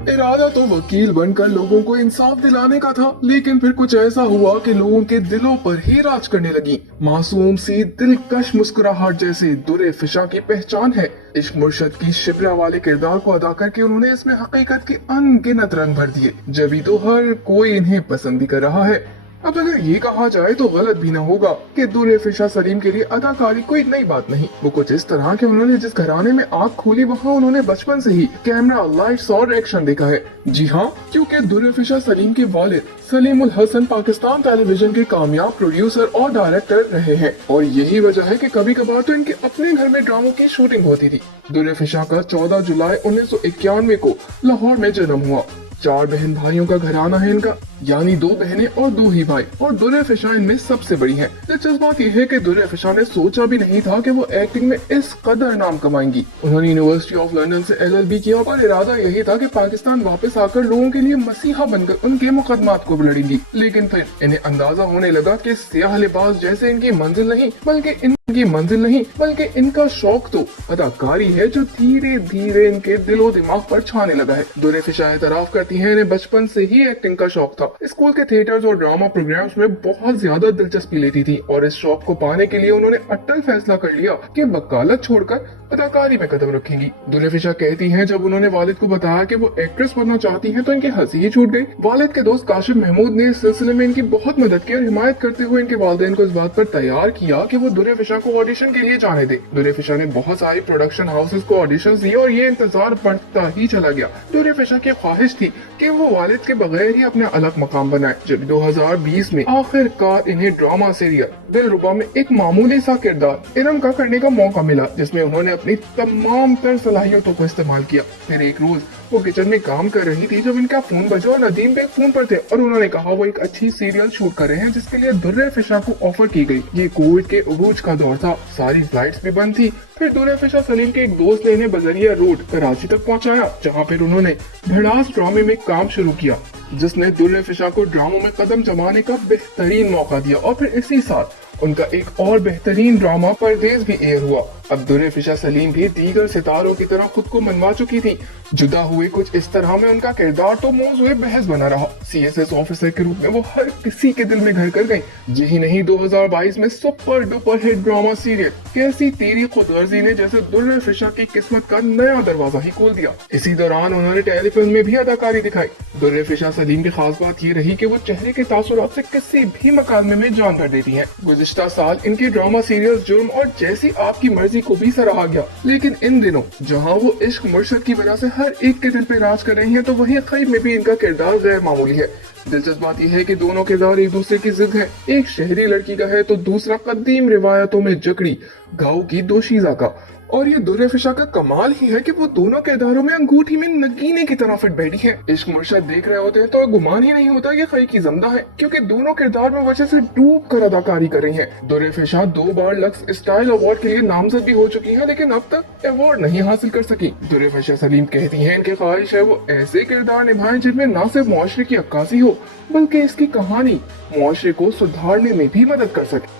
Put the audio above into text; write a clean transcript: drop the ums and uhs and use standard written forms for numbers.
इरादा तो वकील बनकर लोगों को इंसाफ दिलाने का था, लेकिन फिर कुछ ऐसा हुआ कि लोगों के दिलों पर ही राज करने लगी। मासूम सी दिलकश मुस्कुराहट जैसे दुर्रे फिशा की पहचान है। इश्क मुर्शद की शिप्रा वाले किरदार को अदा करके उन्होंने इसमें हकीकत के अनगिनत रंग भर दिए, जभी तो हर कोई इन्हें पसंद भी कर रहा है। अब अगर ये कहा जाए तो गलत भी न होगा कि दुर्रे फिशा सलीम के लिए अदाकारी कोई नई बात नहीं। वो कुछ इस तरह के उन्होंने जिस घराने में आँख खोली वहाँ उन्होंने बचपन से ही कैमरा, लाइट्स और एक्शन देखा है। जी हाँ, क्योंकि दुर्रे फिशा सलीम के वालिद सलीमुल हसन पाकिस्तान टेलीविजन के कामयाब प्रोड्यूसर और डायरेक्टर रहे हैं, और यही वजह है कि कभी कभार तो इनके अपने घर में ड्रामों की शूटिंग होती थी। दुर्रे फिशा का 14 जुलाई 1991 को लाहौर में जन्म हुआ। 4 बहन भाइयों का घराना है इनका, यानी 2 बहनें और 2 ही भाई, और दुर्रे फिशा इनमें सबसे बड़ी हैं। दिलचस्प बात यह है कि दुर्रे फिशा ने सोचा भी नहीं था कि वो एक्टिंग में इस कदर नाम कमाएंगी। उन्होंने यूनिवर्सिटी ऑफ लंदन से LLB किया और इरादा यही था कि पाकिस्तान वापस आकर लोगों के लिए मसीहा बनकर उनके मुकदमात को लड़ेंगी। लेकिन फिर इन्हें अंदाजा होने लगा कि सियाह लिबास जैसे इनकी मंजिल नहीं, बल्कि इनका शौक तो अदाकारी है, जो धीरे धीरे इनके दिलो दिमाग पर छाने लगा है। दुर्रे फिशा एतराफ करती हैं इन्हें बचपन से ही एक्टिंग का शौक था। स्कूल के थिएटर्स और ड्रामा प्रोग्राम्स में बहुत ज्यादा दिलचस्पी लेती थी, और इस शौक को पाने के लिए उन्होंने अट्टल फैसला कर लिया कि वकालत छोड़कर अदाकारी में कदम रखेंगी। दुर्रे फिशा कहती हैं, जब उन्होंने वालिद को बताया कि वो एक्ट्रेस बनना चाहती हैं तो इनकी हंसी ही छूट गई। वालिद के दोस्त काशिफ महमूद ने इस सिलसिले में इनकी बहुत मदद की और हिमायत करते हुए इनके वालिदैन को इस बात पर तैयार किया कि वो दुर्रे फिशा को ऑडिशन के लिए जाने दे। दुर्रे फिशा ने बहुत सारी प्रोडक्शन हाउसेस को ऑडिशन दिए और ये इंतजार बढ़ता ही चला गया। दुर्रे फिशा की ख्वाहिश थी कि वो वालिद के बगैर ही अपने अलग मकाम बनाए। जब 2020 में आखिरकार इन्हें ड्रामा सीरियल दिलरुबा में एक मामूली सा किरदार इरम का करने का मौका मिला, जिसमें उन्होंने अपनी तमाम तर सलाहियतों को इस्तेमाल किया। फिर एक रोज वो किचन में काम कर रही थी जब इनका फोन बजा और नदीम भी फोन पर थे, और उन्होंने कहा वो एक अच्छी सीरियल शूट कर रहे हैं जिसके लिए दुर्रे फिशा को ऑफर की गई। ये कोविड के उरूज का दौर था, सारी फ्लाइट्स भी बंद थी। फिर दुर्रे फिशा सलीम के एक दोस्त ने इन्हें बजरिया रोड कराची तक पहुंचाया, जहां फिर उन्होंने भड़ास ड्रामे में काम शुरू किया, जिसने दुर्रे फिशा को ड्रामों में कदम जमाने का बेहतरीन मौका दिया। और फिर इसी साल उनका एक और बेहतरीन ड्रामा परदेस भी एयर हुआ। अब दुर्रे फिशा सलीम भी दीगर सितारों की तरह खुद को मनवा चुकी थी। जुदा हुए कुछ इस तरह में उनका किरदार तो मौजूए बहस बना रहा। CSS ऑफिसर के रूप में वो हर किसी के दिल में घर कर गई। यही नहीं, 2022 में super duper hit drama serial कैसी तेरी खुदगर्जी ने जैसे दुर्रे फिशा की किस्मत का नया दरवाजा ही खोल दिया। इसी दौरान उन्होंने टेलीफिल्म में भी अदाकारी दिखाई। दुर्रे फिशा सलीम की खास बात ये रही कि वो चेहरे के तासुरात से किसी भी मकालमे में जान भर देती हैं। गुज़िश्ता साल इनकी ड्रामा सीरियल जुर्म और जैसी आपकी मर्जी को भी सराहा गया, लेकिन इन दिनों जहां वो इश्क मुर्शद की वजह से हर एक के दिल पे राज कर रही हैं, तो वहीं खैब में भी इनका किरदार गैर मामूली है। दिलचस्प बात यह है कि दोनों किरदार एक दूसरे की जिद है। एक शहरी लड़की का है तो दूसरा कदीम रिवायतों में जकड़ी गाँव की दोशीजा का। और ये दुर्रे फिशा का कमाल ही है कि वो दोनों किरदारों में अंगूठी में नगीने की तरह फिट बैठी है। इश्क मुर्शद देख रहे होते हैं तो गुमान ही नहीं होता कि खई की जमदा है, क्योंकि दोनों किरदार में वजह से डूब कर अदाकारी कर रही हैं। दुर्रे फिशा 2 बार लक्स स्टाइल अवार्ड के लिए नामजद भी हो चुकी है, लेकिन अब तक अवार्ड नहीं हासिल कर सकी। दुर्रे फिशा सलीम कहती हैं इनकी ख्वाहिश है वो ऐसे किरदार निभाएं जिनमें न सिर्फ मुआशरे की अक्कासी हो, बल्कि इसकी कहानी मुआशरे को सुधारने में भी मदद कर सके।